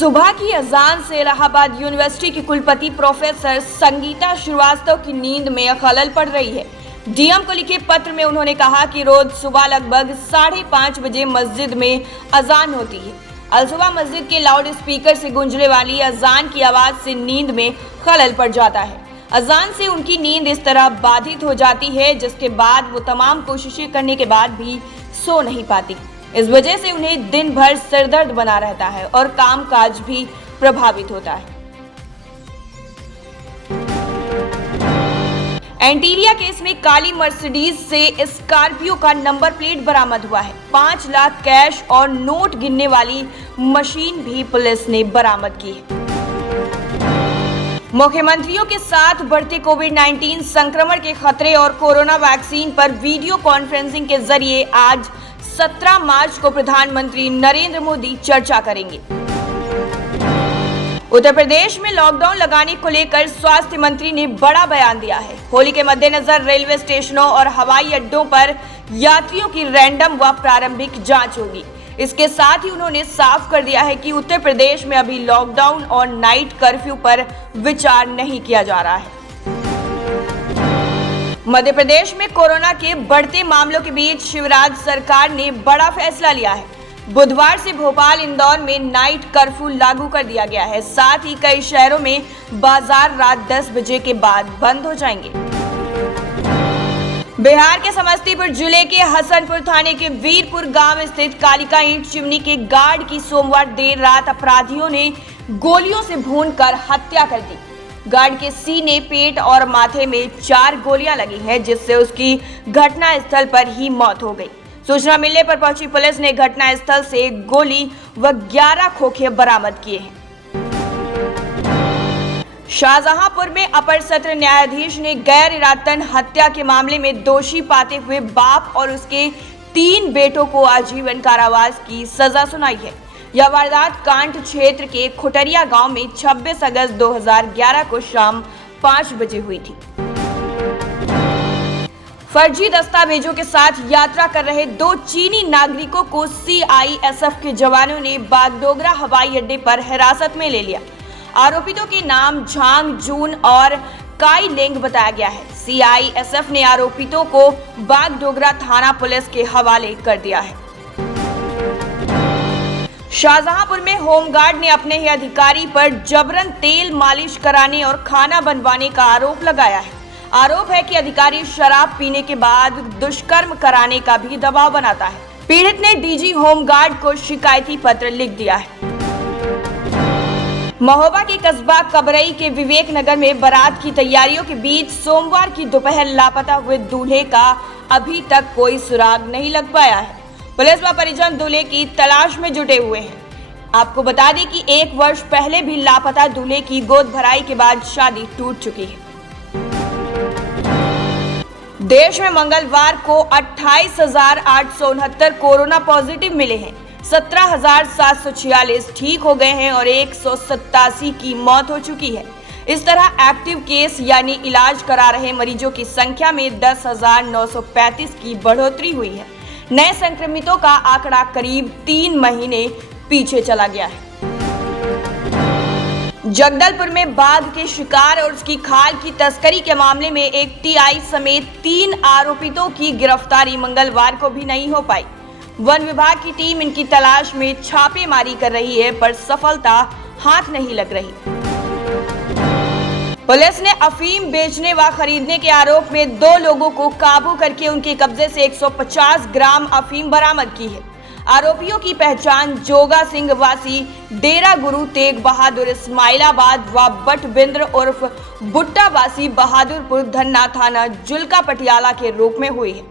सुबह की अजान से इलाहाबाद यूनिवर्सिटी की कुलपति प्रोफेसर संगीता श्रीवास्तव की नींद में खलल पड़ रही है। डीएम को लिखे पत्र में उन्होंने कहा कि रोज सुबह लगभग 5:30 बजे मस्जिद में अजान होती है। अलसुबह मस्जिद के लाउड स्पीकर से गूंजने वाली अजान की आवाज से नींद में खलल पड़ जाता है। अजान से उनकी नींद इस तरह बाधित हो जाती है जिसके बाद वो तमाम कोशिशें करने के बाद भी सो नहीं पाती। इस वजह से उन्हें दिन भर सिरदर्द बना रहता है और कामकाज भी प्रभावित होता है। एंटीलिया केस में काली मर्सिडीज से स्कॉर्पियो का नंबर प्लेट बरामद हुआ है। 5 लाख कैश और नोट गिनने वाली मशीन भी पुलिस ने बरामद की है। मुख्यमंत्रियों के साथ बढ़ते कोविड-19 संक्रमण के खतरे और कोरोना वैक्सीन पर वीडियो कॉन्फ्रेंसिंग के जरिए आज 17 मार्च को प्रधानमंत्री नरेंद्र मोदी चर्चा करेंगे। उत्तर प्रदेश में लॉकडाउन लगाने को लेकर स्वास्थ्य मंत्री ने बड़ा बयान दिया है। होली के मद्देनजर रेलवे स्टेशनों और हवाई अड्डों पर यात्रियों की रैंडम व प्रारंभिक जांच होगी। इसके साथ ही उन्होंने साफ कर दिया है कि उत्तर प्रदेश में अभी लॉकडाउन और नाइट कर्फ्यू पर विचार नहीं किया जा रहा है। मध्य प्रदेश में कोरोना के बढ़ते मामलों के बीच शिवराज सरकार ने बड़ा फैसला लिया है। बुधवार से भोपाल, इंदौर में नाइट कर्फ्यू लागू कर दिया गया है। साथ ही कई शहरों में बाजार रात 10 बजे के बाद बंद हो जाएंगे। बिहार के समस्तीपुर जिले के हसनपुर थाने के वीरपुर गांव स्थित कालिका ईंट चिमनी के गार्ड की सोमवार देर रात अपराधियों ने गोलियों से भूनकर हत्या कर दी। गार्ड के सीने, पेट और माथे में 4 गोलियां लगी हैं, जिससे उसकी घटनास्थल पर ही मौत हो गई। सूचना मिलने पर पहुंची पुलिस ने घटनास्थल से गोली व 11 खोखे बरामद किए हैं। शाहजहांपुर में अपर सत्र न्यायाधीश ने गैर इरादतन हत्या के मामले में दोषी पाते हुए बाप और उसके 3 बेटों को आजीवन कारावास की सजा सुनाई है। यह वारदात कांट क्षेत्र के खुटरिया गांव में 26 अगस्त 2011 को शाम 5 बजे हुई थी। फर्जी दस्तावेजों के साथ यात्रा कर रहे 2 चीनी नागरिकों को सीआईएसएफ के जवानों ने बागडोगरा हवाई अड्डे पर हिरासत में ले लिया। आरोपितों के नाम झांग जून और काई लेंग बताया गया है। सीआईएसएफ ने आरोपितों को बागडोगरा थाना पुलिस के हवाले कर दिया है। शाहजहांपुर में होमगार्ड ने अपने ही अधिकारी पर जबरन तेल मालिश कराने और खाना बनवाने का आरोप लगाया है। आरोप है कि अधिकारी शराब पीने के बाद दुष्कर्म कराने का भी दबाव बनाता है। पीड़ित ने डीजी होमगार्ड को शिकायती पत्र लिख दिया है। महोबा के कस्बा कबरई के विवेक नगर में बारात की तैयारियों के बीच सोमवार की दोपहर लापता हुए दूल्हे का अभी तक कोई सुराग नहीं लग पाया है। पुलिस व परिजन दूल्हे की तलाश में जुटे हुए हैं। आपको बता दें कि 1 वर्ष पहले भी लापता दूल्हे की गोद भराई के बाद शादी टूट चुकी है। देश में मंगलवार को 28,869 कोरोना पॉजिटिव मिले हैं। 17,746 ठीक हो गए हैं और 187 की मौत हो चुकी है। इस तरह एक्टिव केस यानी इलाज करा रहे मरीजों की संख्या में 10,935 की बढ़ोतरी हुई है। नए संक्रमितों का आंकड़ा करीब 3 महीने पीछे चला गया है। जगदलपुर में बाघ के शिकार और उसकी खाल की तस्करी के मामले में एक टीआई समेत 3 आरोपितों की गिरफ्तारी मंगलवार को भी नहीं हो पाई। वन विभाग की टीम इनकी तलाश में छापेमारी कर रही है, पर सफलता हाथ नहीं लग रही। पुलिस ने अफीम बेचने व खरीदने के आरोप में 2 लोगों को काबू करके उनके कब्जे से 150 ग्राम अफीम बरामद की है। आरोपियों की पहचान जोगा सिंह वासी डेरा गुरु तेग बहादुर इस्माइलाबाद व बटबिंद्र उर्फ बुट्टा वासी बहादुरपुर धन्ना थाना जुल्का पटियाला के रूप में हुई है।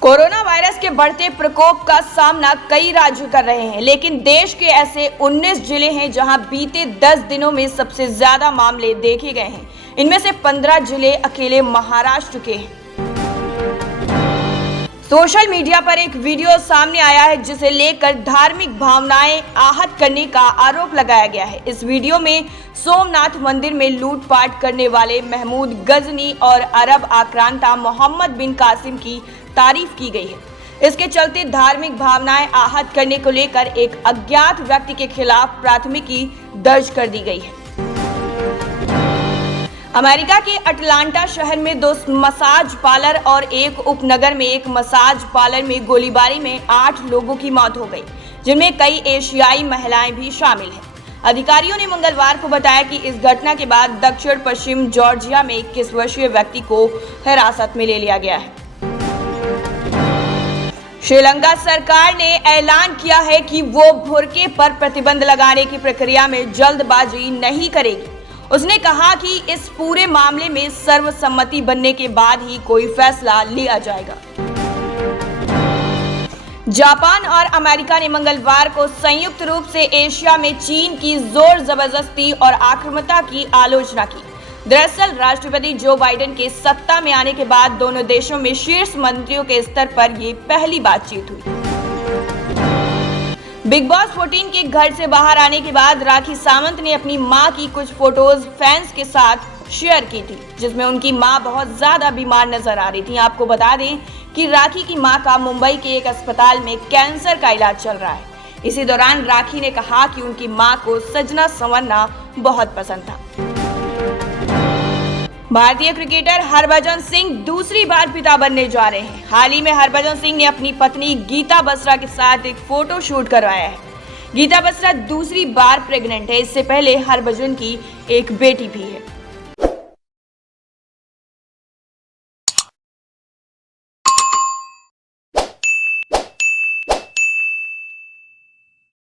कोरोना वायरस के बढ़ते प्रकोप का सामना कई राज्य कर रहे हैं, लेकिन देश के ऐसे 19 जिले हैं जहां बीते 10 दिनों में सबसे ज्यादा मामले देखे गए हैं। इनमें से 15 जिले अकेले महाराष्ट्र के हैं। सोशल मीडिया पर एक वीडियो सामने आया है जिसे लेकर धार्मिक भावनाएं आहत करने का आरोप लगाया गया है। इस वीडियो में सोमनाथ मंदिर में लूटपाट करने वाले महमूद गजनी और अरब आक्रांता मोहम्मद बिन कासिम की तारीफ की गई है। इसके चलते धार्मिक भावनाएं आहत करने को लेकर एक अज्ञात व्यक्ति के खिलाफ प्राथमिकी दर्ज कर दी गई है। अमेरिका के अटलांटा शहर में 2 मसाज पार्लर और एक उपनगर में एक मसाज पार्लर में गोलीबारी में 8 लोगों की मौत हो गई, जिनमें कई एशियाई महिलाएं भी शामिल हैं। अधिकारियों ने मंगलवार को बताया कि इस घटना के बाद दक्षिण पश्चिम जॉर्जिया में 21 वर्षीय व्यक्ति को हिरासत में ले लिया गया है। श्रीलंका सरकार ने ऐलान किया है कि वो बुर्के पर प्रतिबंध लगाने की प्रक्रिया में जल्दबाजी नहीं करेगी। उसने कहा कि इस पूरे मामले में सर्वसम्मति बनने के बाद ही कोई फैसला लिया जाएगा। जापान और अमेरिका ने मंगलवार को संयुक्त रूप से एशिया में चीन की जोर जबरदस्ती और आक्रामकता की आलोचना की। दरअसल राष्ट्रपति जो बाइडेन के सत्ता में आने के बाद दोनों देशों में शीर्ष मंत्रियों के स्तर पर ये पहली बातचीत हुई। बिग बॉस 14 के घर से बाहर आने के बाद राखी सावंत ने अपनी मां की कुछ फोटोज फैंस के साथ शेयर की थी, जिसमें उनकी मां बहुत ज्यादा बीमार नजर आ रही थी। आपको बता दें कि राखी की मां का मुंबई के एक अस्पताल में कैंसर का इलाज चल रहा है। इसी दौरान राखी ने कहा कि उनकी मां को सजना संवरना बहुत पसंद था। भारतीय क्रिकेटर हरभजन सिंह दूसरी बार पिता बनने जा रहे हैं। हाल ही में हरभजन सिंह ने अपनी पत्नी गीता बसरा के साथ एक फोटो शूट करवाया है। गीता बसरा दूसरी बार प्रेग्नेंट है। इससे पहले हरभजन की एक बेटी भी है।